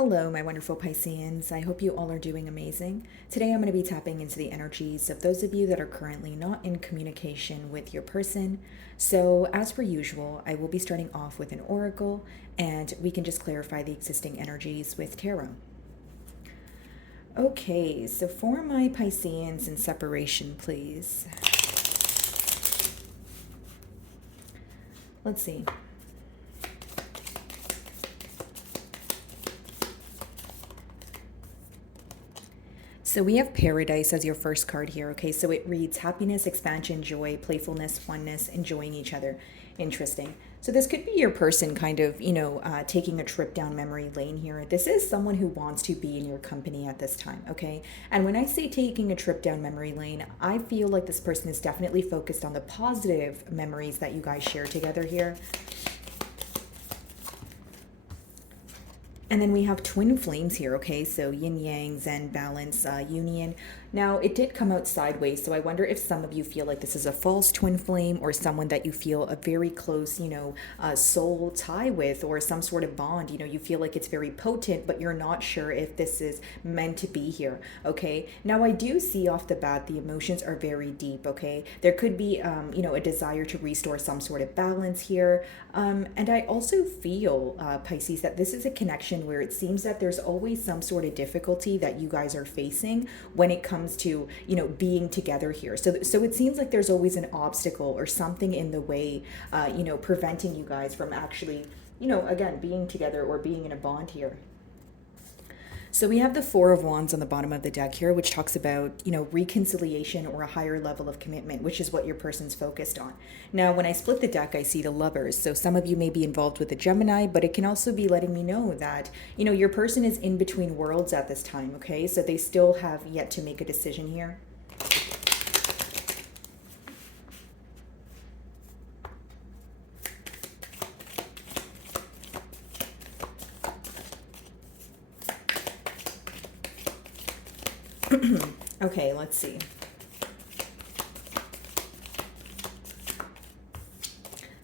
Hello, my wonderful Pisceans. I hope you all are doing amazing. Today I'm going to be tapping into the energies of those of you that are currently not in communication with your person. So, as per usual, I will be starting off with an oracle and we can just clarify the existing energies with tarot. Okay, so for my Pisceans in separation, please. Let's see. So we have Paradise as your first card here, okay? So it reads happiness, expansion, joy, playfulness, oneness, enjoying each other. Interesting. So this could be your person kind of, taking a trip down memory lane here. This is someone who wants to be in your company at this time, okay? And when I say taking a trip down memory lane, I feel like this person is definitely focused on the positive memories that you guys share together here. And then we have twin flames here, okay? So yin yang, zen, balance, union. Now, it did come out sideways, so I wonder if some of you feel like this is a false twin flame or someone that you feel a very close, soul tie with or some sort of bond. You feel like it's very potent, but you're not sure if this is meant to be here, okay? Now, I do see off the bat the emotions are very deep, okay? There could be, a desire to restore some sort of balance here. And I also feel, Pisces, that this is a connection where it seems that there's always some sort of difficulty that you guys are facing when it comes to being together here. So it seems like there's always an obstacle or something in the way, preventing you guys from actually again being together or being in a bond here. So we have the Four of Wands on the bottom of the deck here, which talks about, reconciliation or a higher level of commitment, which is what your person's focused on. Now, when I split the deck, I see the Lovers. So some of you may be involved with a Gemini, but it can also be letting me know that, your person is in between worlds at this time, okay? So they still have yet to make a decision here. Okay, let's see.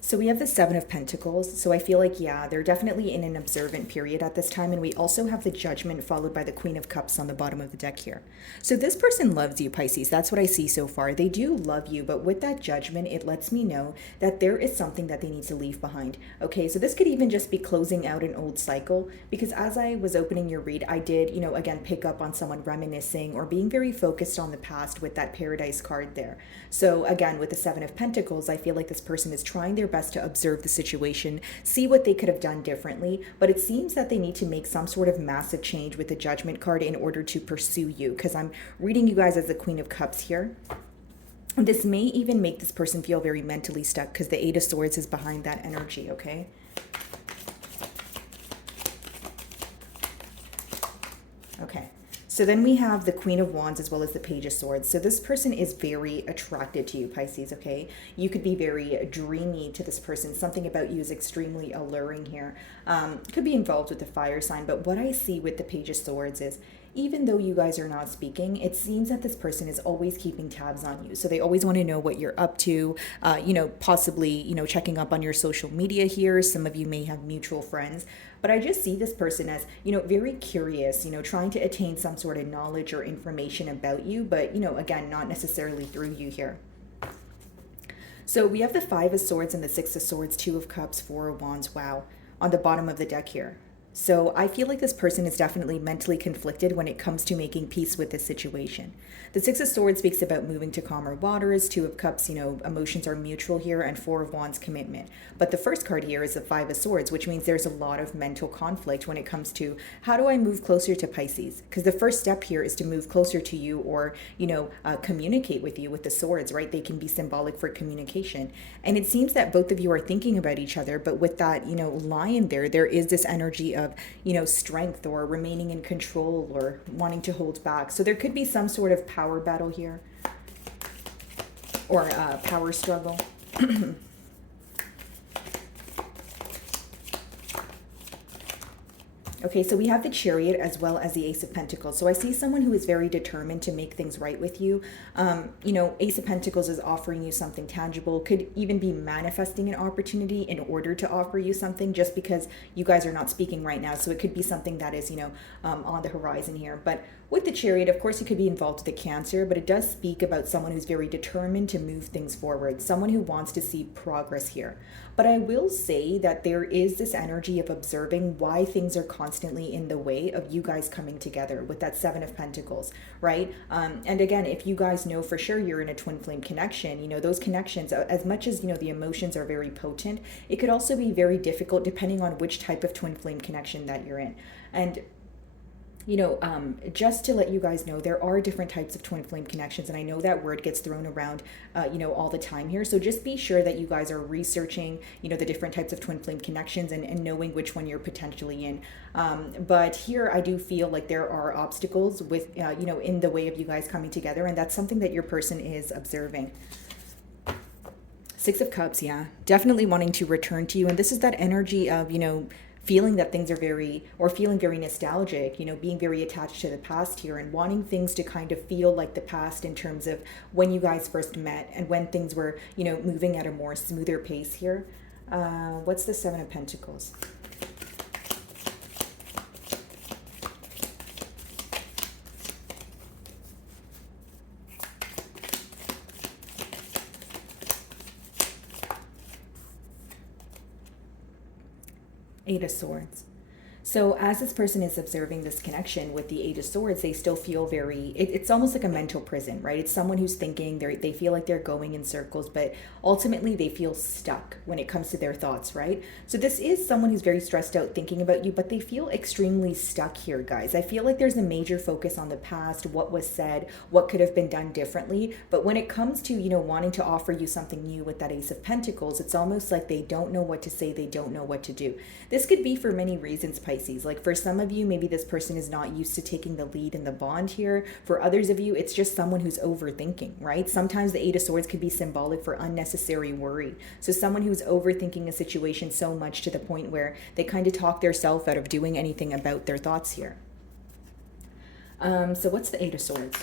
So we have the Seven of Pentacles. So I feel like, yeah, they're definitely in an observant period at this time. And we also have the Judgment followed by the Queen of Cups on the bottom of the deck here. So this person loves you, Pisces. That's what I see so far. They do love you, but with that Judgment, it lets me know that there is something that they need to leave behind. Okay, so this could even just be closing out an old cycle, because as I was opening your read, I did, again, pick up on someone reminiscing or being very focused on the past with that Paradise card there. So again, with the Seven of Pentacles, I feel like this person is trying their best to observe the situation, see what they could have done differently, but it seems that they need to make some sort of massive change with the Judgment card in order to pursue you, because I'm reading you guys as the Queen of Cups here. This may even make this person feel very mentally stuck because the Eight of Swords is behind that energy, okay? Okay. So then we have the Queen of Wands as well as the Page of Swords. So this person is very attracted to you, Pisces, okay? You could be very dreamy to this person. Something about you is extremely alluring here. Could be involved with the fire sign, but what I see with the Page of Swords is even though you guys are not speaking, it seems that this person is always keeping tabs on you. So they always want to know what you're up to, possibly, checking up on your social media here. Some of you may have mutual friends. But I just see this person as, very curious, trying to attain some sort of knowledge or information about you, but, again, not necessarily through you here. So we have the Five of Swords and the Six of Swords, Two of Cups, Four of Wands, wow, on the bottom of the deck here. So I feel like this person is definitely mentally conflicted when it comes to making peace with this situation. The Six of Swords speaks about moving to calmer waters. Two of Cups, emotions are mutual here, and Four of Wands, commitment. But the first card here is the Five of Swords, which means there's a lot of mental conflict when it comes to how do I move closer to Pisces? Because the first step here is to move closer to you or, communicate with you with the swords, right? They can be symbolic for communication. And it seems that both of you are thinking about each other, but with that, lion there is this energy of, strength or remaining in control or wanting to hold back. So there could be some sort of power battle here or power struggle. Okay, so we have the Chariot as well as the Ace of Pentacles. So I see someone who is very determined to make things right with you. Ace of Pentacles is offering you something tangible, could even be manifesting an opportunity in order to offer you something just because you guys are not speaking right now. So it could be something that is, on the horizon here. But with the Chariot, of course, you could be involved with the Cancer, but it does speak about someone who's very determined to move things forward, someone who wants to see progress here. But I will say that there is this energy of observing why things are constantly in the way of you guys coming together with that Seven of Pentacles, right? And again, if you guys know for sure you're in a twin flame connection, those connections, as much as, the emotions are very potent, it could also be very difficult depending on which type of twin flame connection that you're in. And just to let you guys know, there are different types of twin flame connections, and I know that word gets thrown around, all the time here. So just be sure that you guys are researching, the different types of twin flame connections and knowing which one you're potentially in. But here I do feel like there are obstacles with, in the way of you guys coming together, and that's something that your person is observing. Six of Cups, yeah, definitely wanting to return to you, and this is that energy of, feeling that things are feeling very nostalgic, being very attached to the past here and wanting things to kind of feel like the past in terms of when you guys first met and when things were, moving at a more smoother pace here. What's the Seven of Pentacles? Eight of Swords. So as this person is observing this connection with the Eight of Swords, they still feel it's almost like a mental prison, right? It's someone who's thinking, they feel like they're going in circles, but ultimately they feel stuck when it comes to their thoughts, right? So this is someone who's very stressed out thinking about you, but they feel extremely stuck here, guys. I feel like there's a major focus on the past, what was said, what could have been done differently. But when it comes to, wanting to offer you something new with that Ace of Pentacles, it's almost like they don't know what to say, they don't know what to do. This could be for many reasons, Pisces. Like for some of you, maybe this person is not used to taking the lead in the bond here. For others of you, it's just someone who's overthinking, right? Sometimes the Eight of Swords could be symbolic for unnecessary worry. So someone who's overthinking a situation so much to the point where they kind of talk themselves out of doing anything about their thoughts here. So what's the Eight of Swords?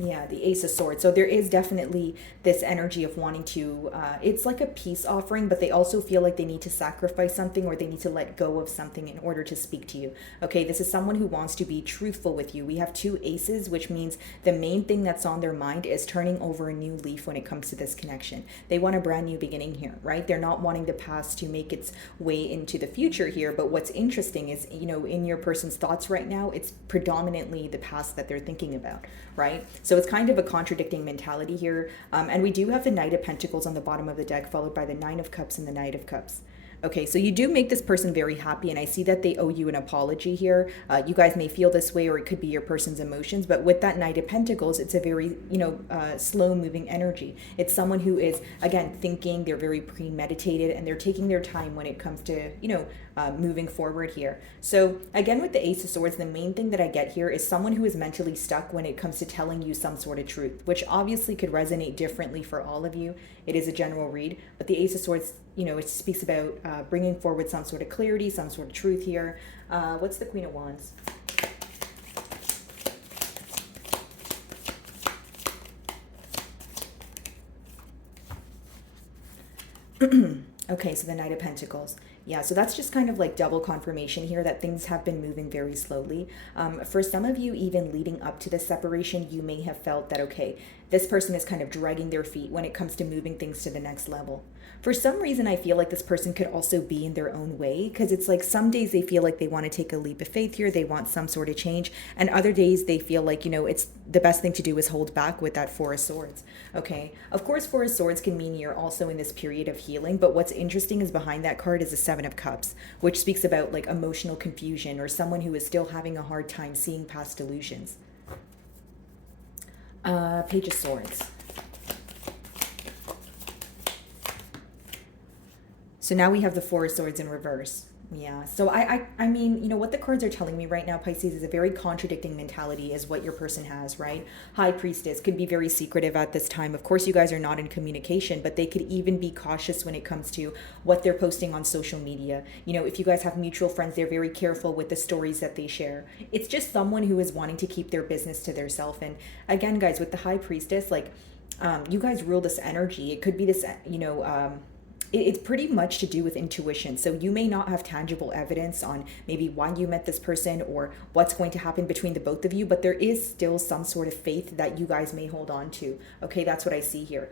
Yeah, the Ace of Swords. So there is definitely this energy of wanting to, it's like a peace offering, but they also feel like they need to sacrifice something or they need to let go of something in order to speak to you. Okay, this is someone who wants to be truthful with you. We have two aces, which means the main thing that's on their mind is turning over a new leaf when it comes to this connection. They want a brand new beginning here, right? They're not wanting the past to make its way into the future here. But what's interesting is, in your person's thoughts right now, it's predominantly the past that they're thinking about, right? So it's kind of a contradicting mentality here. And we do have the Knight of Pentacles on the bottom of the deck, followed by the Nine of Cups and the Knight of Cups. Okay, so you do make this person very happy, and I see that they owe you an apology here. You guys may feel this way, or it could be your person's emotions, but with that Knight of Pentacles, it's a very, slow-moving energy. It's someone who is, again, thinking, they're very premeditated, and they're taking their time when it comes to, moving forward here. So again, with the Ace of Swords, the main thing that I get here is someone who is mentally stuck when it comes to telling you some sort of truth, which obviously could resonate differently for all of you. It is a general read, but the Ace of Swords, it speaks about bringing forward some sort of clarity, some sort of truth here. What's the Queen of Wands? Okay, so the Knight of Pentacles. Yeah, so that's just kind of like double confirmation here that things have been moving very slowly. For some of you, even leading up to this separation, you may have felt that, okay, this person is kind of dragging their feet when it comes to moving things to the next level. For some reason, I feel like this person could also be in their own way, because it's like some days they feel like they want to take a leap of faith here, they want some sort of change, and other days they feel like, it's the best thing to do is hold back with that Four of Swords. Okay, of course, Four of Swords can mean you're also in this period of healing, but what's interesting is behind that card is a Seven of Cups, which speaks about like emotional confusion or someone who is still having a hard time seeing past delusions. Page of Swords. So now we have the Four of Swords in reverse. Yeah. So I mean, what the cards are telling me right now, Pisces, is a very contradicting mentality is what your person has, right? High Priestess could be very secretive at this time. Of course, you guys are not in communication, but they could even be cautious when it comes to what they're posting on social media. If you guys have mutual friends, they're very careful with the stories that they share. It's just someone who is wanting to keep their business to themselves. And again, guys, with the High Priestess, like, you guys rule this energy. It could be this, it's pretty much to do with intuition. So you may not have tangible evidence on maybe why you met this person or what's going to happen between the both of you, but there is still some sort of faith that you guys may hold on to. Okay, that's what I see here.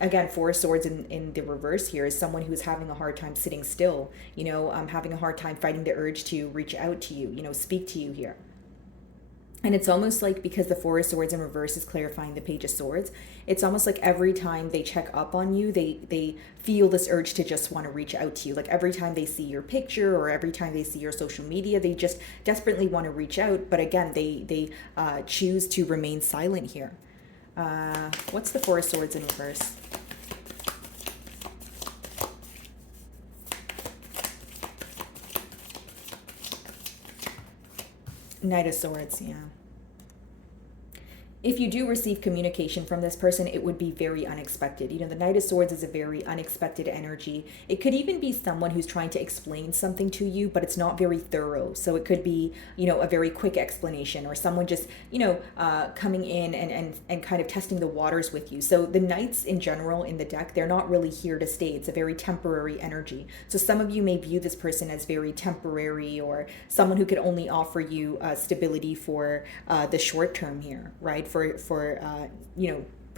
Again, Four of Swords in the reverse here is someone who's having a hard time sitting still, having a hard time fighting the urge to reach out to you, speak to you here. And it's almost like, because the Four of Swords in reverse is clarifying the Page of Swords, it's almost like every time they check up on you, they feel this urge to just want to reach out to you. Like every time they see your picture or every time they see your social media, they just desperately want to reach out. But again, they choose to remain silent here. What's the Four of Swords in reverse? Knight of Swords, yeah. If you do receive communication from this person, it would be very unexpected. The Knight of Swords is a very unexpected energy. It could even be someone who's trying to explain something to you, but it's not very thorough. So it could be, a very quick explanation, or someone just, coming in and kind of testing the waters with you. So the Knights in general in the deck, they're not really here to stay. It's a very temporary energy. So some of you may view this person as very temporary, or someone who could only offer you stability for the short term here, right?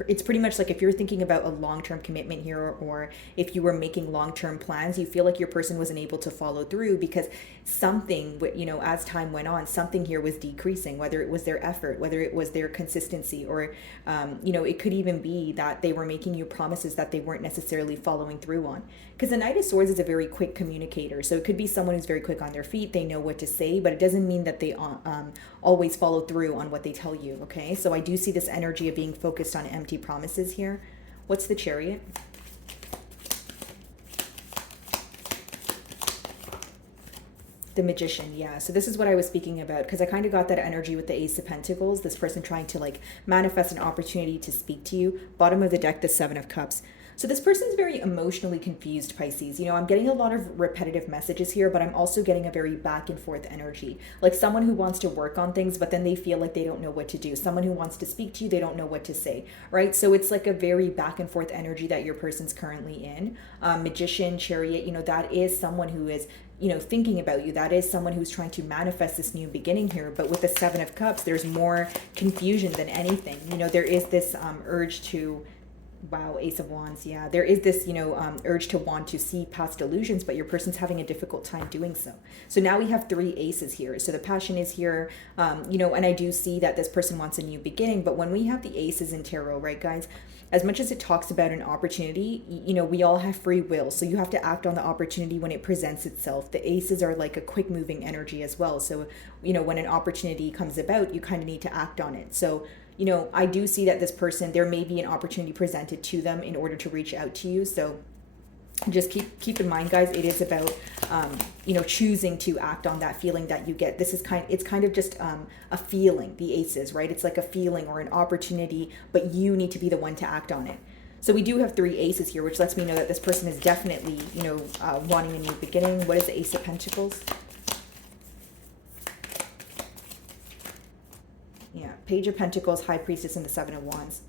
It's pretty much like if you're thinking about a long-term commitment here, or if you were making long-term plans, you feel like your person wasn't able to follow through because something, as time went on, something here was decreasing, whether it was their effort, whether it was their consistency, or, it could even be that they were making you promises that they weren't necessarily following through on. Because the Knight of Swords is a very quick communicator. So it could be someone who's very quick on their feet. They know what to say, but it doesn't mean that they always follow through on what they tell you. Okay. So I do see this energy of being focused on empty promises here. What's the Chariot? The Magician, yeah. So this is what I was speaking about, because I kind of got that energy with the Ace of Pentacles, this person trying to like manifest an opportunity to speak to you. Bottom of the deck, the Seven of Cups. So this person's very emotionally confused, Pisces. I'm getting a lot of repetitive messages here, but I'm also getting a very back and forth energy. Like someone who wants to work on things, but then they feel like they don't know what to do. Someone who wants to speak to you, they don't know what to say, right? So it's like a very back and forth energy that your person's currently in. Magician, Chariot, that is someone who is thinking about you. That is someone who's trying to manifest this new beginning here. But with the Seven of Cups, there's more confusion than anything. There is this urge to, wow, Ace of Wands, yeah. There is this, urge to want to see past illusions, but your person's having a difficult time doing so. So now we have three aces here. So the passion is here, and I do see that this person wants a new beginning. But when we have the aces in tarot, right, guys, as much as it talks about an opportunity, we all have free will. So you have to act on the opportunity when it presents itself. The aces are like a quick moving energy as well. So, when an opportunity comes about, you kind of need to act on it. So, I do see that this person, there may be an opportunity presented to them in order to reach out to you. So just keep in mind, guys, it is about, choosing to act on that feeling that you get. It's kind of just a feeling, the aces, right? It's like a feeling or an opportunity, but you need to be the one to act on it. So we do have three aces here, which lets me know that this person is definitely, wanting a new beginning. What is the Ace of Pentacles? Yeah, Page of Pentacles, High Priestess, and the Seven of Wands.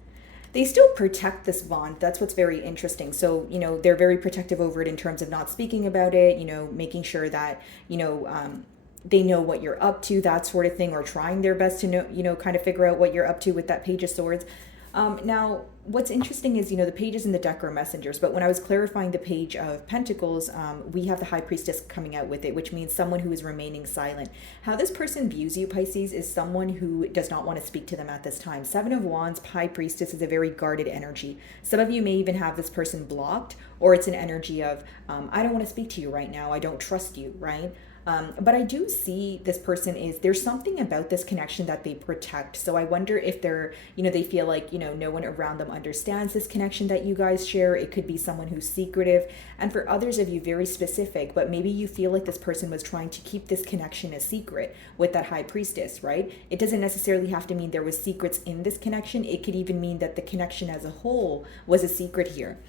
They still protect this bond. That's what's very interesting. So, they're very protective over it in terms of not speaking about it, making sure that, they know what you're up to, that sort of thing, or trying their best to know, kind of figure out what you're up to with that Page of Swords. Now, what's interesting is, the pages in the deck are messengers, but when I was clarifying the Page of Pentacles, we have the High Priestess coming out with it, which means someone who is remaining silent. How this person views you, Pisces, is someone who does not want to speak to them at this time. Seven of Wands, High Priestess is a very guarded energy. Some of you may even have this person blocked, or it's an energy of, I don't want to speak to you right now. I don't trust you, right? But I do see this person there's something about this connection that they protect. So I wonder if they feel like, no one around them understands this connection that you guys share. It could be someone who's secretive. And for others of you, very specific, but maybe you feel like this person was trying to keep this connection a secret with that high priestess, right? It doesn't necessarily have to mean there was secrets in this connection. It could even mean that the connection as a whole was a secret here.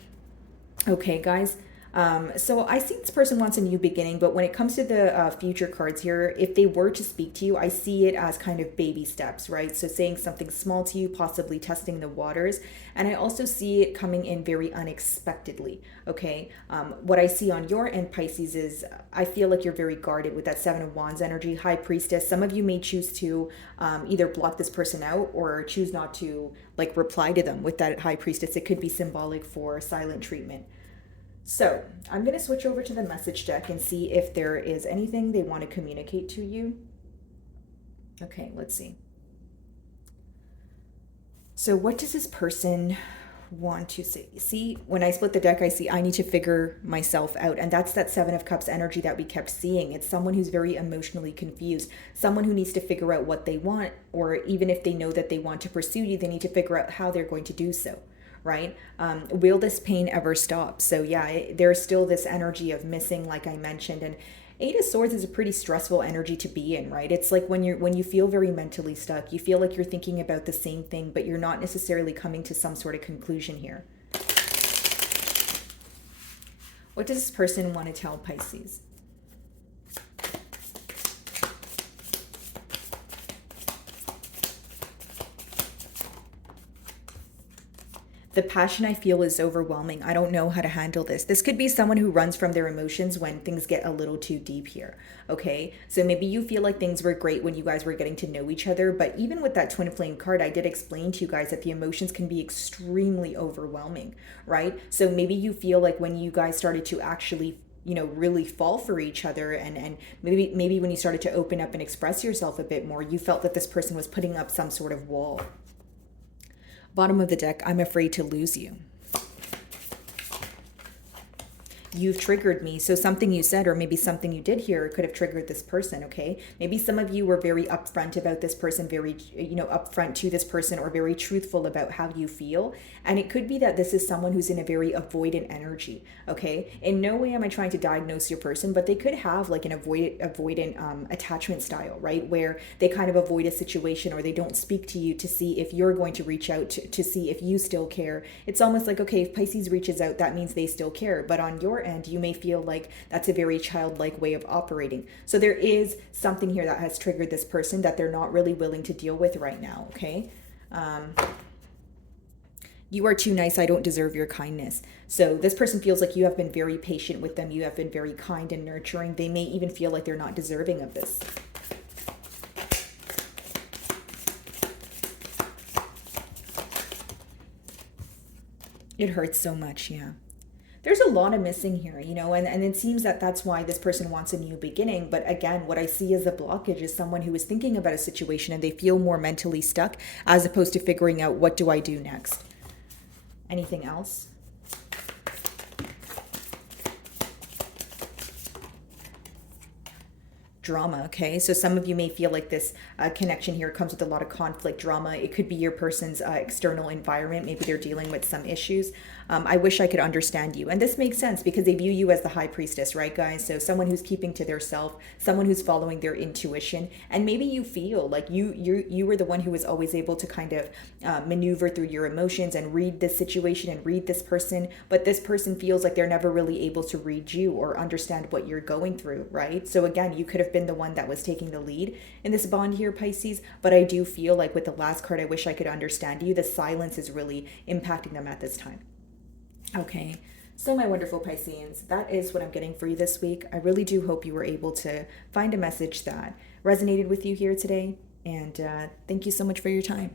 Okay, guys. So I see this person wants a new beginning, but when it comes to the future cards here, if they were to speak to you, I see it as kind of baby steps, right? So saying something small to you, possibly testing the waters. And I also see it coming in very unexpectedly, okay? What I see on your end, Pisces, is I feel like you're very guarded with that Seven of Wands energy, High Priestess. Some of you may choose to either block this person out or choose not to like reply to them with that High Priestess. It could be symbolic for silent treatment. So I'm going to switch over to the message deck and see if there is anything they want to communicate to you. Okay, let's see. So what does this person want to say? See, when I split the deck, I see I need to figure myself out. And that's that Seven of Cups energy that we kept seeing. It's someone who's very emotionally confused, someone who needs to figure out what they want, or even if they know that they want to pursue you, they need to figure out how they're going to do so. Right? Will this pain ever stop? So yeah, there's still this energy of missing, like I mentioned. And Eight of Swords is a pretty stressful energy to be in, right? It's like when you feel very mentally stuck, you feel like you're thinking about the same thing, but you're not necessarily coming to some sort of conclusion here. What does this person want to tell Pisces? The passion I feel is overwhelming. I don't know how to handle this. This could be someone who runs from their emotions when things get a little too deep here. Okay. So maybe you feel like things were great when you guys were getting to know each other. But even with that twin flame card, I did explain to you guys that the emotions can be extremely overwhelming, right? So maybe you feel like when you guys started to actually really fall for each other, and maybe when you started to open up and express yourself a bit more, you felt that this person was putting up some sort of wall. Bottom of the deck, I'm afraid to lose you. You've triggered me. So something you said, or maybe something you did here, could have triggered this person, okay? Maybe some of you were very upfront about this person, very, upfront to this person, or very truthful about how you feel. And it could be that this is someone who's in a very avoidant energy, okay? In no way am I trying to diagnose your person, but they could have like an avoidant attachment style, right? Where they kind of avoid a situation, or they don't speak to you to see if you're going to reach out to see if you still care. It's almost like, okay, if Pisces reaches out, that means they still care. But on your end, you may feel like that's a very childlike way of operating. So there is something here that has triggered this person that they're not really willing to deal with right now, okay? You are too nice. I don't deserve your kindness. So this person feels like you have been very patient with them. You have been very kind and nurturing. They may even feel like they're not deserving of this. It hurts so much, yeah. There's a lot of missing here, and it seems that that's why this person wants a new beginning. But again, what I see as a blockage is someone who is thinking about a situation and they feel more mentally stuck as opposed to figuring out, what do I do next? Anything else? Drama, okay? So some of you may feel like this connection here comes with a lot of conflict, drama. It could be your person's external environment. Maybe they're dealing with some issues. I wish I could understand you. And this makes sense because they view you as the high priestess, right, guys? So someone who's keeping to their self, someone who's following their intuition. And maybe you feel like you were the one who was always able to kind of maneuver through your emotions and read this situation and read this person. But this person feels like they're never really able to read you or understand what you're going through, right? So again, you could have been the one that was taking the lead in this bond here, Pisces. But I do feel like with the last card, I wish I could understand you. The silence is really impacting them at this time. Okay, so my wonderful Pisceans, that is what I'm getting for you this week. I really do hope you were able to find a message that resonated with you here today. And thank you so much for your time.